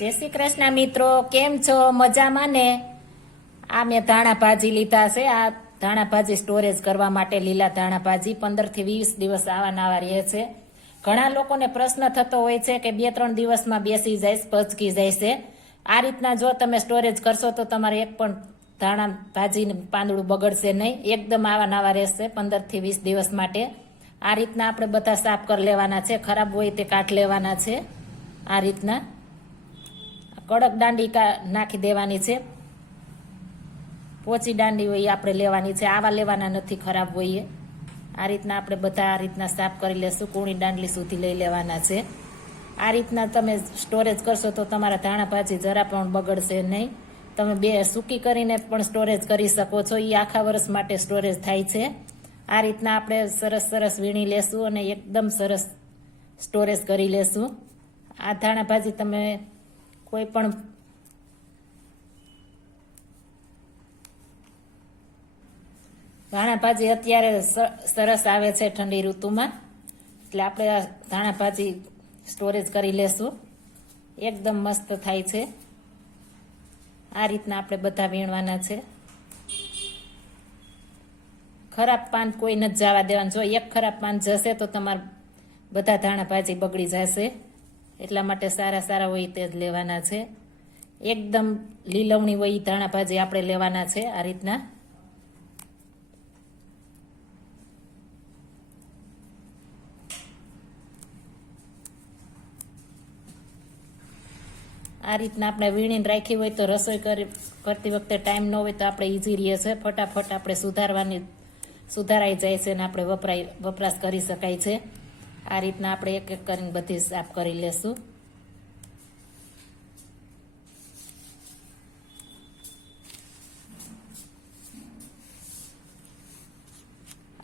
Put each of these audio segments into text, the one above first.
જય શ્રી કૃષ્ણ મિત્રો, કેમ છો? મજામાં ને? આ મેં ધાણા ભાજી લીધા છે. આ ધાણા ભાજી સ્ટોરેજ કરવા માટે લીલા ધાણા ભાજી પંદરથી વીસ દિવસ આવા રહે છે. ઘણા લોકોને પ્રશ્ન થતો હોય છે કે બે ત્રણ દિવસમાં બેસી જાય પચકી જાય છે આ રીતના જો તમે સ્ટોરેજ કરશો તો તમારે એક પણ ધાણા ભાજી પાંદડું બગડશે નહીં. એકદમ આવા રહેશે પંદરથી વીસ દિવસ માટે. આ રીતના આપણે બધા સાફ કરી લેવાના છે. ખરાબ હોય તે કાઢ લેવાના છે. આ રીતના. કડક દાંડી નાખી દેવાની છે. પોચી દાંડી હોય એ આપણે લેવાની છે. આવા લેવાના નથી, ખરાબ હોય એ આ રીતના આપણે બધા આ રીતના સાફ કરી લેશું. કૂણી દાંડલી સુધી લઈ લેવાના છે. આ રીતના તમે સ્ટોરેજ કરશો તો તમારા ધાણા ભાજી જરા પણ બગડશે નહીં. તમે બે સૂકી કરીને પણ સ્ટોરેજ કરી શકો છો. એ આખા વર્ષ માટે સ્ટોરેજ થાય છે. આ રીતના આપણે સરસ સરસ વીણી લેશું અને એકદમ સરસ સ્ટોરેજ કરી લેશું. આ ધાણા ભાજી તમે કોઈ પણ ધાણા ભાજી અત્યારે સરસ આવે છે ઠંડી ઋતુમાં. એટલે આપણે આ ધાણા ભાજી સ્ટોરેજ કરી લેશું. એકદમ મસ્ત થાય છે. આ રીતના આપણે બધા વીણવાના છે. ખરાબ પાન કોઈ નથી જવા દેવાનું. જો એક ખરાબ પાન જશે તો તમારા, બધા ધાણા ભાજી બગડી જશે. એટલા માટે સારા સારા હોય તે જ લેવાના છે. એકદમ લીલવણી હોય ધાણા ભાજી આપણે લેવાના છે આ રીતના. આ રીતના આપણે વીણીને રાખી હોય તો રસોઈ કરી, કરતી વખતે ટાઈમ ન હોય તો આપણે ઈઝી રહીએ છે. ફટાફટ આપણે સુધારવાની, સુધારાઈ જાય છે અને આપણે વપરાય, વપરાશ કરી શકાય છે. આ રીતના આપણે એક એક કરીને બધી સાફ કરી લેશું.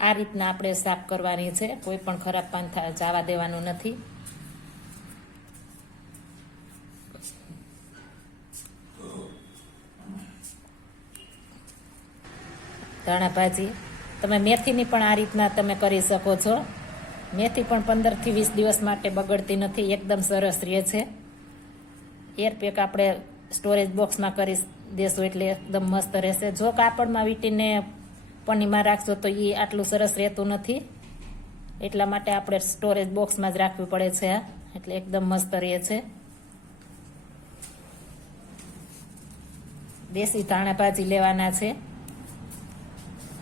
આ રીતના આપણે સાફ કરવાની છે. કોઈ પણ ખરાબ પાન જવા દેવાનું નથી. ધાણા ભાજી. તમે મેથીની પણ આ રીતના તમે કરી શકો છો. મેથી પણ પંદરથી વીસ દિવસ માટે બગડતી નથી, એકદમ સરસ રહે છે. એરપેક આપણે સ્ટોરેજ બોક્સમાં કરી દેશું એટલે એકદમ મસ્ત રહેશે. જો કાપડમાં વીટીને પન્નીમાં રાખશો તો એ આટલું સરસ રહેતું નથી. એટલા માટે આપણે સ્ટોરેજ બોક્સમાં જ રાખવી પડે છે એટલે એકદમ મસ્ત રહે છે. દેશી ધાણા ભાજી લેવાના છે.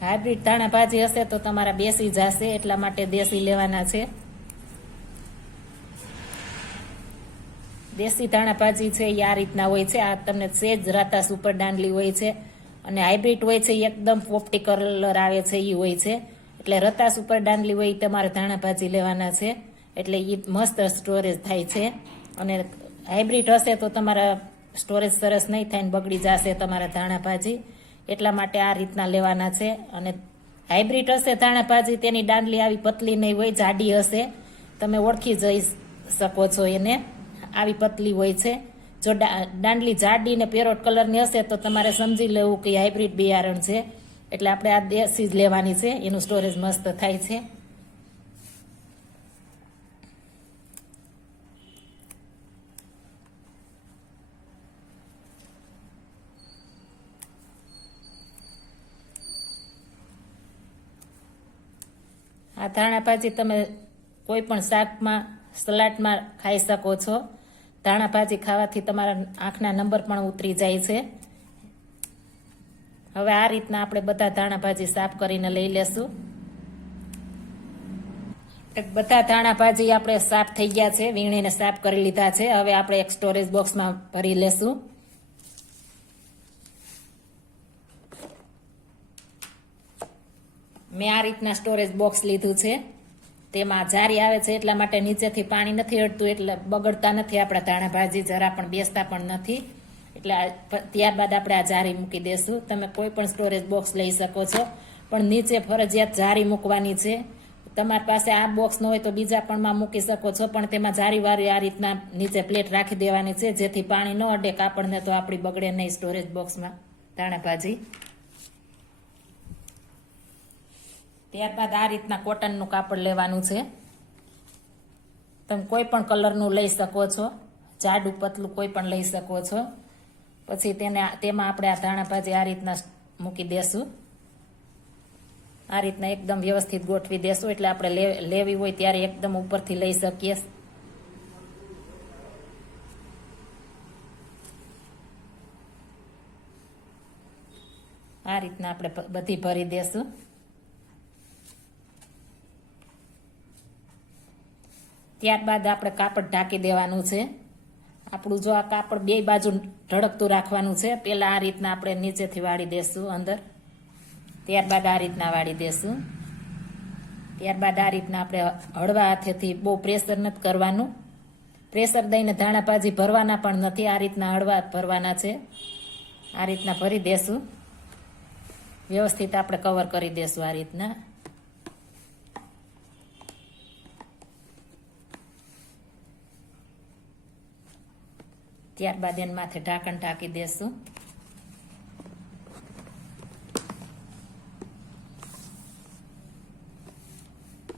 હાઇબ્રિડ ધાણા ભાજી હશે તો તમારા બેસી જશે, એટલા માટે દેશી લેવાના છે. દેશી ધાણા ભાજી છે, એ આ રીતના હોય છે. આ તમને સેજ રાતા સુપર દાંડલી હોય છે અને હાઇબ્રિડ હોય છે એકદમ પોપટી કલર આવે છે એ હોય છે. એટલે રતા સુપર દાંડલી હોય તમારે ધાણા ભાજી લેવાના છે. એટલે એ મસ્ત સ્ટોરેજ થાય છે. અને હાઇબ્રિડ હશે તો તમારા સ્ટોરેજ સરસ નહીં થાય ને બગડી જશે તમારા ધાણા ભાજી. એટલા માટે આ રીતના લેવાના છે. અને હાઇબ્રિડ હશે ધાણા ભાજી તેની દાંડલી આવી પતલી નહીં હોય, જાડી હશે. તમે ઓળખી જઈ શકો છો એને. આવી પતલી હોય છે. જો દાંડલી જાડી ને પેરોટ કલરની હશે, તો તમારે સમજી લેવું કે હાઇબ્રિડ બિયારણ છે. એટલે આપણે આ દેશી જ લેવાની છે. એનું સ્ટોરેજ મસ્ત થાય છે. આ ધાણા ભાજી તમે કોઈ પણ શાકમાં, સલાડમાં ખાઈ શકો છો. ધાણા ભાજી ખાવાથી તમારા આંખના નંબર પણ ઉતરી જાય છે. હવે આ રીતના આપણે બધા ધાણા ભાજી સાફ કરીને લઈ લેશું. બધા ધાણા ભાજી આપણે સાફ થઈ ગયા છે. વીણીને સાફ કરી લીધા છે. હવે આપણે એક સ્ટોરેજ બોક્સમાં ભરી લેશું. મેં આ રીતના સ્ટોરેજ બોક્સ લીધું છે. તેમાં જારી આવે છે, એટલા માટે નીચેથી પાણી નથી અડતું એટલે બગડતા નથી આપણા ધાણા ભાજી, જરા પણ બેસતા પણ નથી. એટલે ત્યારબાદ આપણે આ જારી મૂકી દેશું. તમે કોઈ પણ સ્ટોરેજ બોક્સ લઈ શકો છો. પણ નીચે ફરજિયાત જારી મૂકવાની છે. તમારી પાસે આ બોક્સ ન હોય તો બીજા પણમાં મૂકી શકો છો, પણ તેમાં જારીવાળી આ રીતના નીચે પ્લેટ રાખી દેવાની છે. જેથી પાણી ન અડે કાપડને તો આપણી બગડે નહીં સ્ટોરેજ બોક્સમાં ધાણા ભાજી. ત્યારબાદ આ રીતના કોટનનું કાપડ લેવાનું છે. તમે કોઈ પણ કલરનું લઈ શકો છો. જાડું પતલું કોઈ પણ લઈ શકો છો. પછી તેને તેમાં આપણે આ ધાણા ભાજી આ રીતના મૂકી દેશું. આ રીતના એકદમ વ્યવસ્થિત ગોઠવી દેશું. એટલે આપણે લેવી હોય ત્યારે એકદમ ઉપરથી લઈ શકીએ. આ રીતના આપણે બધી ભરી દેશું. ત્યારબાદ આપણે કાપડ ઢાંકી દેવાનું છે. આપણું જો આ કાપડ બે બાજુ ઢળકતું રાખવાનું છે, પહેલાં આ રીતના આપણે નીચેથી વાળી દેશું અંદર. ત્યારબાદ આ રીતના વાળી દેશું. ત્યારબાદ આ રીતના આપણે હળવા હાથેથી બહુ પ્રેશર નથી કરવાનું. પ્રેશર દઈને ધાણા ભાજી ભરવાના પણ નથી, આ રીતના હળવા ભરવાના છે. આ રીતના ભરી દેશું. વ્યવસ્થિત આપણે કવર કરી દેશું આ રીતના. ત્યારબાદ એના માથે ઢાંકણ ઢાંકી દેશું.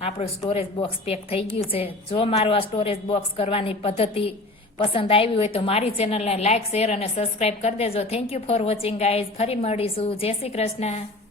આપણું સ્ટોરેજ બોક્સ પેક થઈ ગયું છે. જો મારું આ સ્ટોરેજ બોક્સ કરવાની પદ્ધતિ પસંદ આવી હોય તો મારી ચેનલને લાઇક શેર અને સબસ્ક્રાઇબ કરી દેજો. Thank you for watching guys ફરી મળીશું. જય શ્રી કૃષ્ણ.